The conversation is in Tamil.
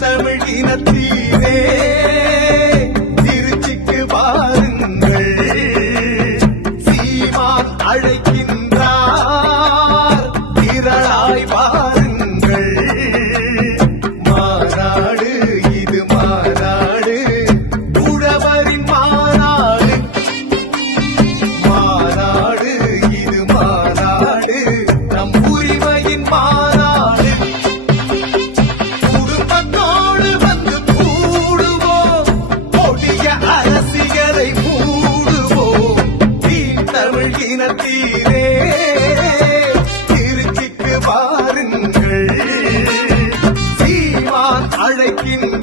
தமிழ் இனத்தீரே திருச்சிக்கு வாருங்கள், சீமான் அழைக்கின்றார் திரளாய் வாருங்கள். மாநாடு இது மாநாடு, உழவரின் மாநாடு. மாநாடு இது மாநாடு, நம் உரிமையின் மாநாடு. இனத்தீரே திருச்சிக்கு வாருங்கள், சீமான் அழைக்கின்ற